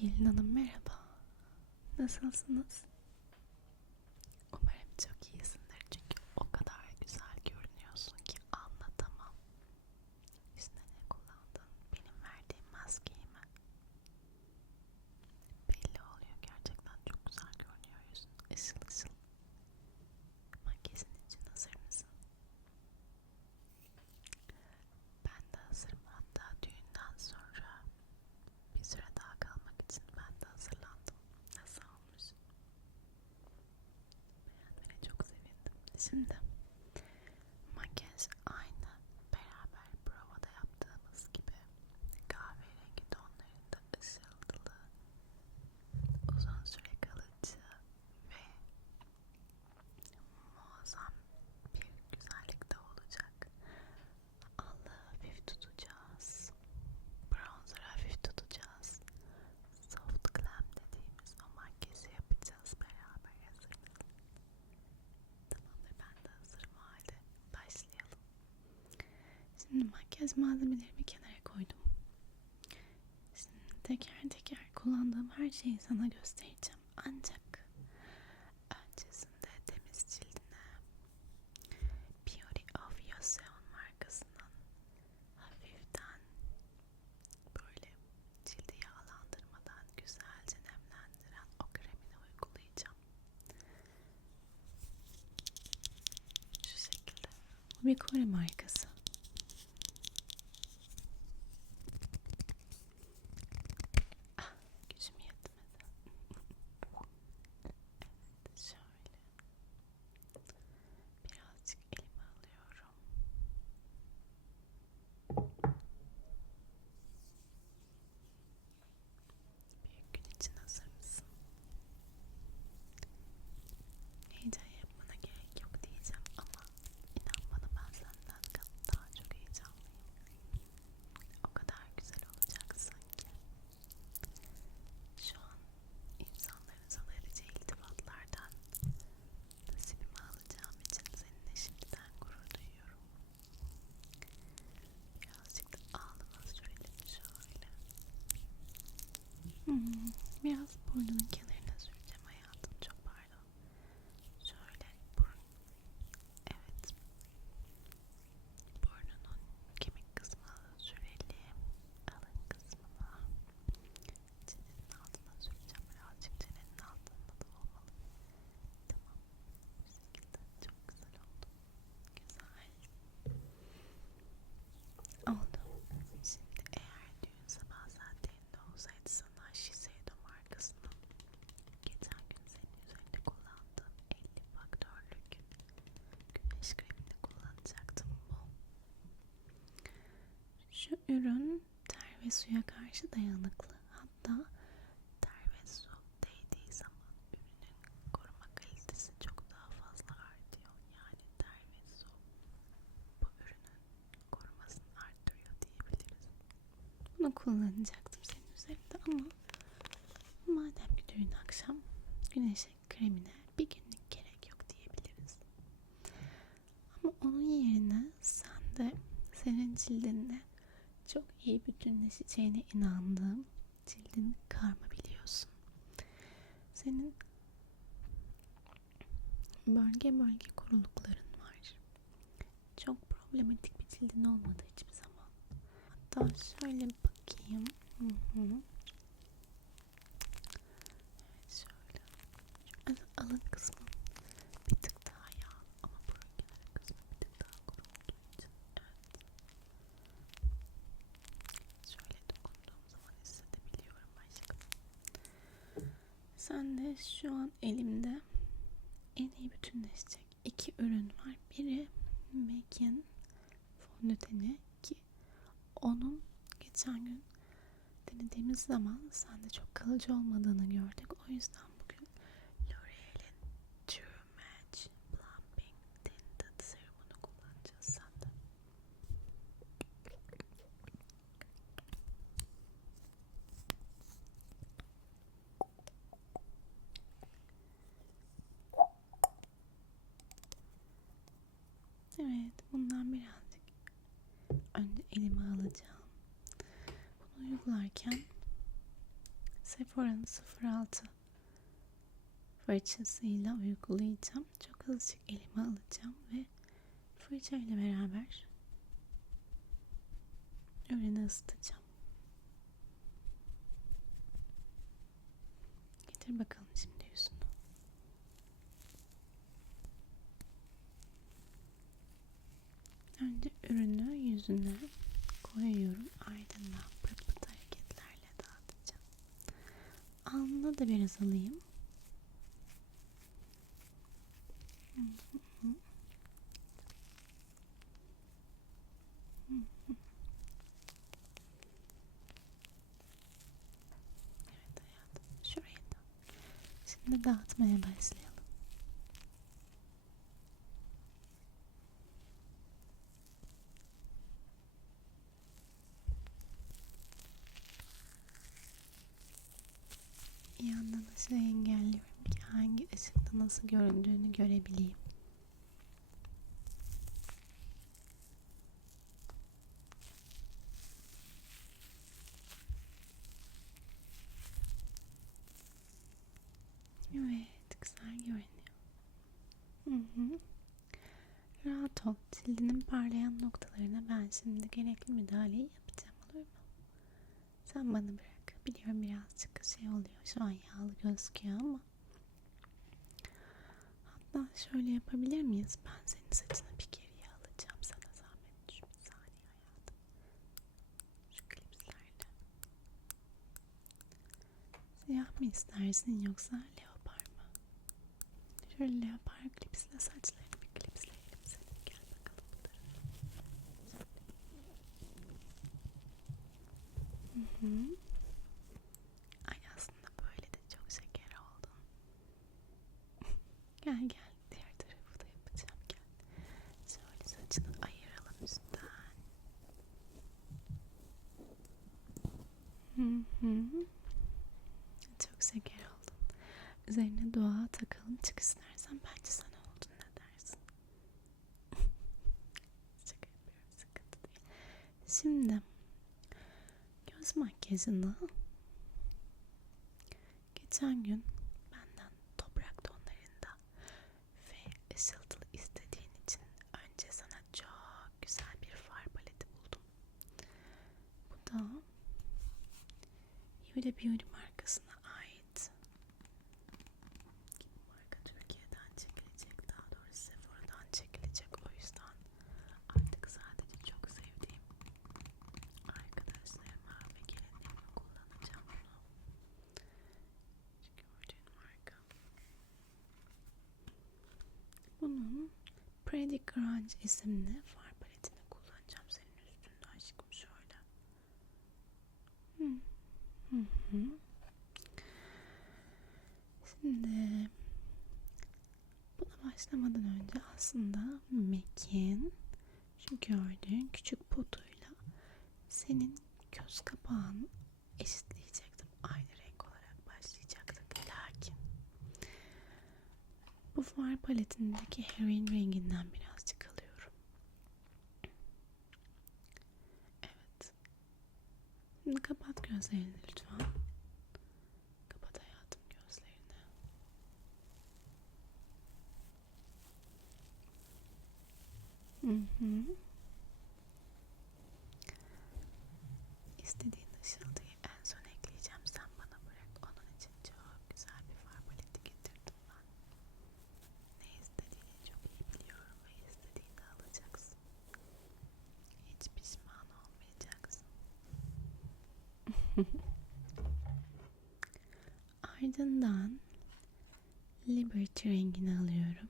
Gelin Hanım merhaba. Nasılsınız? 하겠습니다. Şimdi makyaj malzemelerimi kenara koydum. Şimdi teker teker kullandığım her şeyi sana göstereceğim. Ancak Şu ürün ter ve suya karşı dayanıklı. Hatta ter ve su değdiği zaman ürünün koruma kalitesi çok daha fazla artıyor. Yani ter ve su bu ürünün korumasını arttırıyor diyebiliriz. Bunu kullanacaktım senin üzerinde ama madem ki dün akşam güneşe kremine iyi bütünleşeceğine inandığım cildin karma biliyorsun. Senin bölge bölge kurulukların var. Çok problematik bir cildin olmadı hiçbir zaman. Hatta şöyle bakayım. Hı hı. Sen de şu an elimde en iyi bütünleşecek iki ürün var. Biri Mekin fondöteni ki onun geçen gün denediğimiz zaman sende çok kalıcı olmadığını gördük. O yüzden Evet, bundan birazcık önce elime alacağım. Bunu uygularken Sephora'nın 06 fırçasıyla uygulayacağım. Çok azıcık elime alacağım ve fırça ile beraber ürünü ısıtacağım. Getir bakalım şimdi. Önce ürünü yüzüne koyuyorum. Ardından pıt pıt hareketlerle dağıtacağım. Alnına da biraz alayım. Evet hayatım. Şuraya da. Şimdi dağıtmaya başlayalım. Göründüğünü görebileyim. Evet, güzel görünüyor. Hı hı. Rahat ol. Cildinin parlayan noktalarına ben şimdi gerekli müdahaleyi yapacağım olur mu? Sen bana bırak. Biliyorum birazcık şey oluyor. Şu an yağlı gözüküyor ama. Hatta şöyle yapabilir miyiz? Ben senin saçını bir geriye alacağım. Sana zahmet düş bir saniye hayatım. Şu klipslerle. Siyah mı istersin yoksa leopar mı? Şöyle leopar klipsle saçlarını bir klipsleyelim senin. Gel bakalım bu tarafa. Hı hı. Ay aslında böyle de çok şeker oldun. gel gel diğer tarafı da yapacağım gel. Şöyle saçını ayıralım üstten. Hı hı. Çok şeker oldun. Üzerine dua takalım çık istersen bence sana oldun ne dersin? Şaka yapıyorum sıkıntı değil. Şimdi göz makyajını geçen gün benden toprak tonlarında ve ışıltılı istediğin için önce sana çok güzel bir far paleti buldum. Bu da Huda Beauty markasına ait. Bu marka Türkiye'den çekilecek. Daha doğrusu Sephora'dan çekilecek. O yüzden artık sadece çok sevdiğim arkadaşlarıma ve gelinlerime kullanacağım bunu. Şu gördüğün marka. Bunun Pretty Grunge isimli far paletini kullanacağım senin üstünde aşkım şöyle. Hı. Hı hı. Şimdi buna başlamadan önce aslında MAC'in şu gördüğün küçük potuyla senin göz kapağını eşitleyecektim. Aynı renk olarak başlayacaktık. Lakin bu far paletindeki heroin renginden birazcık alıyorum. Evet. Şimdi kapat gözlerini lütfen. Kapat hayatım gözlerini. Hı. İstediğin ışıltıyı en son ekleyeceğim. Sen bana bırak. Onun için çok güzel bir far paleti getirdim ben. Ne istediğini çok iyi biliyorum ve istediğini alacaksın. Hiç pişman olmayacaksın. Ardından Liberty rengini alıyorum.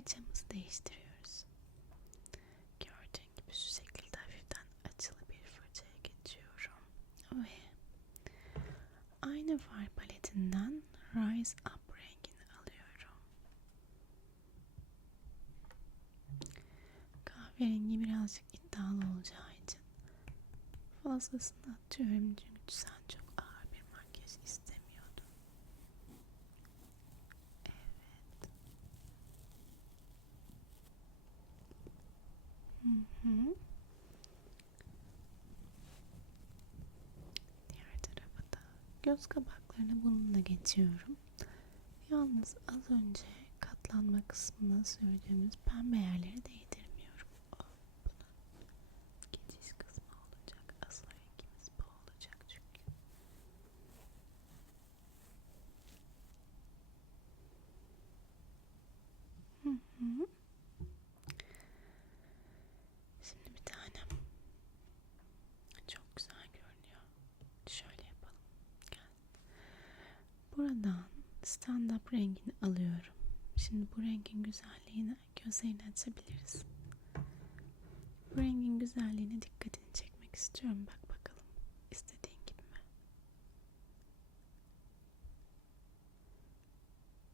fırçamızı değiştiriyoruz. Gördüğün gibi şu şekilde hafiften açılı bir fırçaya geçiyorum. Ve aynı far paletinden Rise Up rengini alıyorum. Kahverengi birazcık iddialı olacağı için fazlasını atıyorum çünkü sen çok Diğer tarafa da göz kapaklarını bununla geçiyorum. Yalnız az önce katlanma kısmına sürdüğümüz pembe yerleri değdirmiyorum. O bunun geçiş kısmı olacak. Asıl rengimiz bu olacak çünkü. Hı hı. Şimdi bir tane çok güzel görünüyor. Şöyle yapalım. Gel. Buradan stand up rengini alıyorum. Şimdi bu rengin güzelliğini gözlerini açabiliriz. Bu rengin güzelliğine dikkatini çekmek istiyorum. Bak bakalım. İstediğin gibi mi?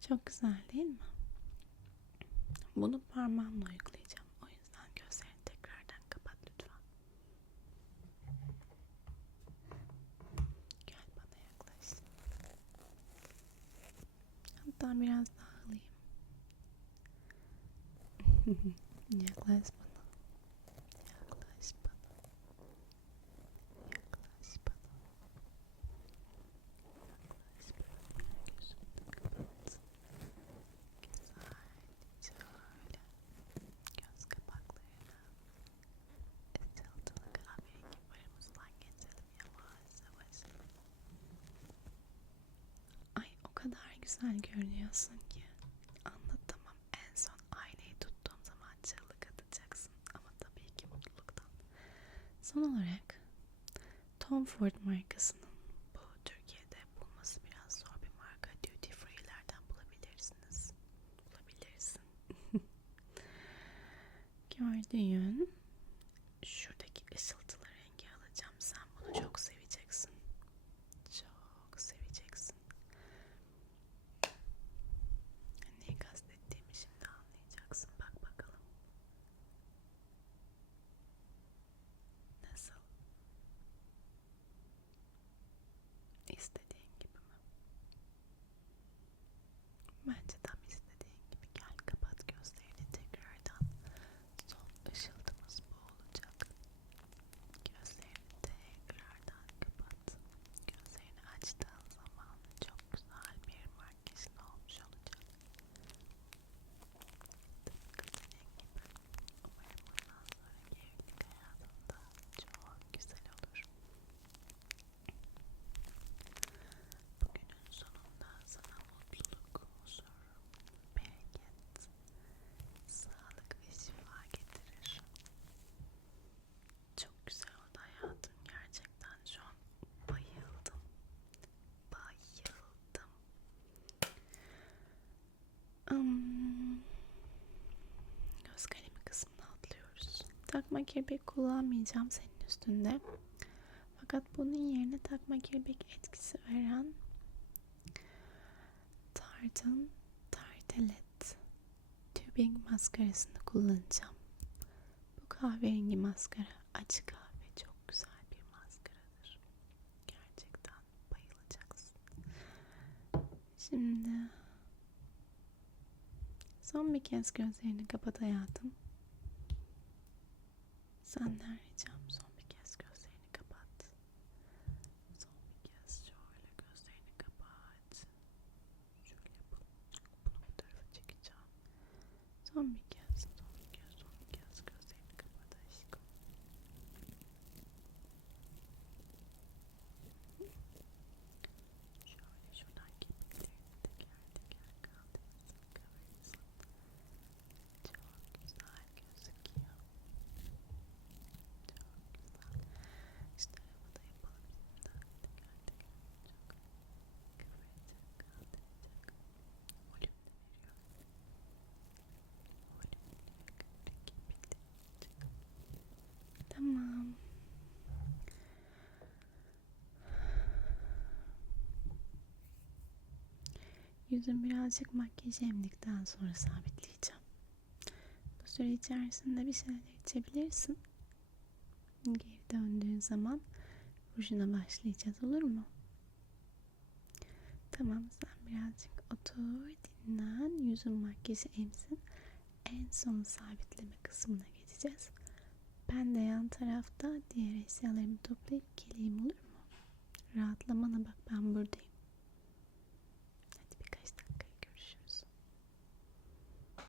Çok güzel değil mi? Bunu parmağımla uygulayacağım. Hatta biraz daha alayım. yaklaş güzel görünüyorsun ki. Anlatamam. En son aynayı tuttuğum zaman çığlık atacaksın. Ama tabii ki mutluluktan. Son olarak Tom Ford markasının bu Türkiye'de bulması biraz zor bir marka. Duty free'lerden bulabilirsiniz. Bulabilirsin. Gördüğün şuradaki ışıltılı rengi alacağım. Sen bunu çok seveceksin. Çok seveceksin. Neyi kastettiğimi şimdi anlayacaksın. Bak bakalım. Nasıl? İstediğin gibi mi? Bence tam istediğin gibi. Gel kapat gözlerini tekrardan. Son ışıltımız bu olacak. Gözlerini tekrardan kapat. Gözlerini açtığın zaman çok güzel bir makyajın olmuş olacak. Tıpkı senin gibi. Umarım bundan sonraki evlilik hayatında çok güzel olur. Bugünün sonunda sana mutluluk, huzur, bereket, sağlık ve şifa getirir. Çok güzel oldu hayatım. Gerçekten şu an bayıldım. Bayıldım. Hmm. Göz kalemi kısmına atlıyoruz. Takma kirpik kullanmayacağım senin üstünde. Fakat bunun yerine takma kirpik etkisi veren Tarte'ın Tartelet tübing maskarasını kullanacağım. Bu kahverengi maskara açık kahve çok güzel bir maskaradır. Gerçekten bayılacaksın. Şimdi son bir kez gözlerini kapat hayatım. Senden ricam son bir kez gözlerini kapat. Son bir kez şöyle gözlerini kapat. Şöyle. Bunu bu tarafa çekeceğim. Son bir kez, son bir kez, son bir kez gözlerini kapat aşkım. Şöyle şuradan kemiklerini teker teker kaldırsın, kıvırsın. Çok güzel gözüküyor. Çok güzel. Şu tarafa da yapalım şimdi. Teker teker çok kıvıracak, kaldıracak. Volüm de veriyor. Volüm veriyor. Kirpikleri olacak. Tamam. Yüzüm birazcık makyajı emdikten sonra sabitleyeceğim. Bu süre içerisinde bir şeyler içebilirsin. Geri döndüğün zaman rujuna başlayacağız olur mu? Tamam sen birazcık otur dinlen yüzün makyajı emsin. En son sabitleme kısmına geçeceğiz. Ben de yan tarafta diğer eşyalarımı toplayıp geleyim olur mu? Rahatlamana bak ben buradayım.